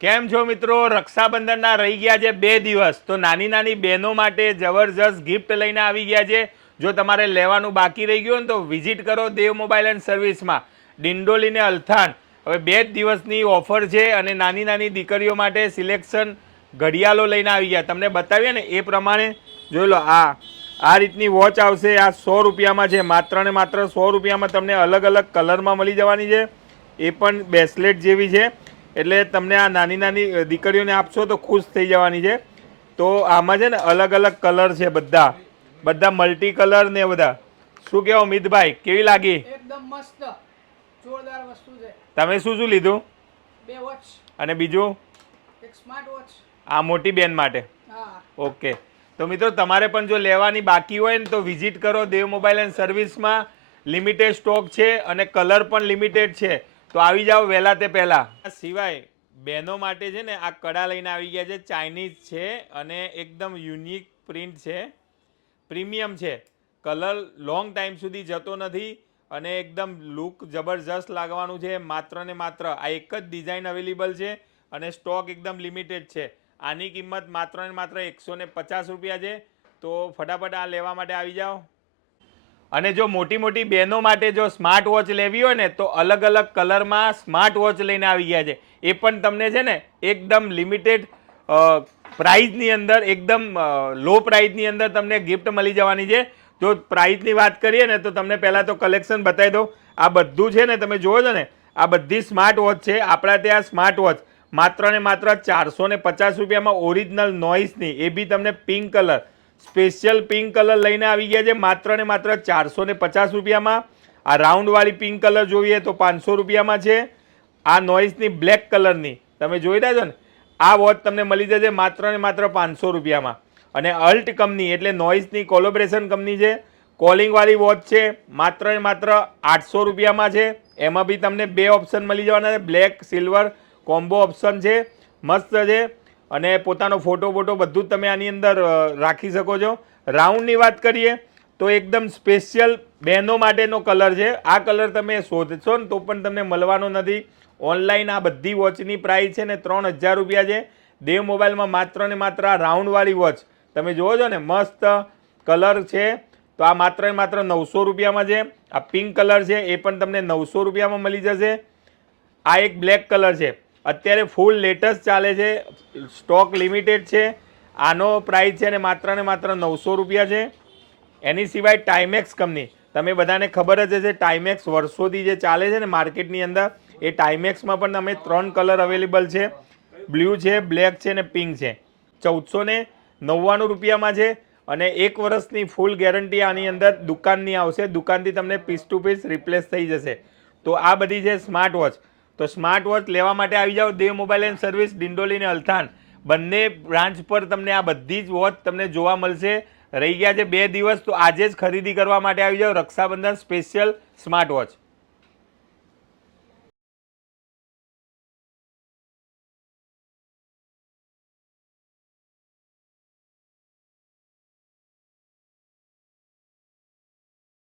કેમ છો મિત્રો? રક્ષાબંધનના રહી ગયા છે 2 દિવસ, તો નાની નાની બહેનો માટે જબરજસ્ત ગિફ્ટ લઈને આવી ગયા છે. જો તમારે લેવાનું બાકી રહી ગયું ને તો વિઝિટ કરો દેવ મોબાઈલ એન્ડ સર્વિસમાં, ડિંડોલી ને અલથાણ. હવે 2 દિવસની ઓફર છે અને નાની નાની દીકરીઓ માટે સિલેક્શન ઘડિયાળો લઈને આવી ગયા. તમને બતાવીએ ને એ પ્રમાણે જોઈ લો. આ રીતની વોચ આવશે. આ 100 રૂપિયામાં છે, માત્ર ને માત્ર 100 રૂપિયામાં તમને અલગ અલગ કલરમાં મળી જવાની છે. એ પણ બ્રેસલેટ જેવી છે, એટલે તમને આ નાની નાની દીકરીઓને આપશો તો ખુશ થઈ જવાની છે. તો આમાં છે ને અલગ અલગ કલર છે, બધા મલ્ટી કલર ને બધા. શું કહેવો મિતભાઈ, કેવી લાગી? એકદમ મસ્ત જોરદાર વસ્તુ છે. તમે શું શું લીધું? 2 વોચ અને બીજું એક સ્માર્ટ વોચ. આ મોટી બેન માટે. હા. ઓકે, તો મિત્રો તમારે પણ જો લેવાની બાકી હોય ને તો વિઝિટ કરો દેવ મોબાઈલ એન્ડ સર્વિસમાં. લિમિટેડ સ્ટોક છે અને કલર પણ લિમિટેડ છે, તો આવી જાઓ વહેલા તે પહેલાં. આ સિવાય બહેનો માટે છે ને આ કડા લઈને આવી ગયા છે. ચાઇનીઝ છે અને એકદમ યુનિક પ્રિન્ટ છે, પ્રીમિયમ છે. કલર લોંગ ટાઈમ સુધી જતો નથી અને એકદમ લુક જબરજસ્ત લાગવાનું છે. માત્ર ને માત્ર આ એક જ ડિઝાઇન અવેલેબલ છે અને સ્ટોક એકદમ લિમિટેડ છે. આની કિંમત માત્ર ને માત્ર 150 રૂપિયા છે. તો ફટાફટ આ લેવા માટે આવી જાઓ. અને જો મોટી મોટી બહેનો માટે જો સ્માર્ટ વોચ લેવી હોય ને તો અલગ અલગ કલરમાં સ્માર્ટ વોચ લઈને આવી ગયા છે. એ પણ તમને છે ને એકદમ લિમિટેડ પ્રાઇઝની અંદર, એકદમ લો પ્રાઇઝની અંદર તમને ગિફ્ટ મળી જવાની છે. જો પ્રાઇઝની વાત કરીએ ને તો તમને પહેલાં તો કલેક્શન બતાવી દઉં. આ બધું છે ને તમે જુઓ છો ને, આ બધી સ્માર્ટ વોચ છે. આપણા ત્યાં સ્માર્ટ વોચ માત્ર ને માત્ર 450 રૂપિયામાં ઓરિજિનલ નોઇસની, એ બી તમને pink colour, special pink colour લઈને આવી ગયા છે. માત્ર ને માત્ર 450 રૂપિયામાં. આ રાઉન્ડવાળી પિંક કલર જોઈએ તો 500 રૂપિયામાં છે. આ નોઇસની બ્લેક કલરની તમે જોઈ રહ્યા છો ને, આ વોચ તમને મળી જશે માત્ર ને માત્ર 500 રૂપિયામાં. અને અલ્ટ કંપની એટલે નોઇસની કોલોબ્રેશન કંપની છે. કોલિંગવાળી વોચ છે, માત્ર ને માત્ર 800 રૂપિયામાં છે. એમાં બી તમને 2 ઓપ્શન મળી જવાના છે, બ્લેક સિલ્વર કોમ્બો ઓપ્શન છે. મસ્ત છે અને પોતાનો ફોટો બધું જ તમે આની અંદર રાખી શકો છો. રાઉન્ડની વાત કરીએ તો એકદમ સ્પેશિયલ બહેનો માટેનો કલર છે. આ કલર તમે શોધશો ને તો પણ તમને મળવાનો નથી. ઓનલાઈન આ બધી વોચની પ્રાઇસ છે ને 3000 રૂપિયા છે. દેવ મોબાઈલમાં માત્ર ને માત્ર આ રાઉન્ડવાળી વોચ તમે જુઓ છો ને, મસ્ત કલર છે. તો આ માત્ર ને માત્ર 900 રૂપિયામાં છે. આ પિંક કલર છે એ પણ તમને 900 રૂપિયામાં મળી જશે. આ એક બ્લેક કલર છે, અત્યારે ફૂલ લેટેસ્ટ ચાલે છે, સ્ટોક લિમિટેડ છે. આનો પ્રાઇસ છે ને માત્ર 900 રૂપિયા છે. એની સિવાય ટાઈમેક્સ કંપની, તમે બધાને ખબર જ હશે, ટાઈમેક્સ વર્ષોથી જે ચાલે છે ને માર્કેટની અંદર, એ ટાઈમેક્સમાં પણ તમે 3 કલર અવેલેબલ છે, બ્લુ છે, બ્લેક છે ને પિંક છે. 1499 રૂપિયામાં છે અને 1 વર્ષની ફૂલ ગેરંટી આની અંદર દુકાનની આવશે. દુકાનથી તમને પીસ ટુ પીસ રિપ્લેસ થઈ જશે. તો આ બધી છે સ્માર્ટ વોચ. તો સ્માર્ટ વોચ લેવા માટે આવી જાઓ દેવ મોબાઈલ એન્ડ સર્વિસ, ડિંડોલી અને અલથાણ. બંને બ્રાન્ચ પર તમને આ બધી જ વોચ તમને જોવા મળશે. રહી ગયા છે 2 દિવસ, તો આજે જ ખરીદી કરવા માટે આવી જાઓ. Rakshabandhan special smart watch.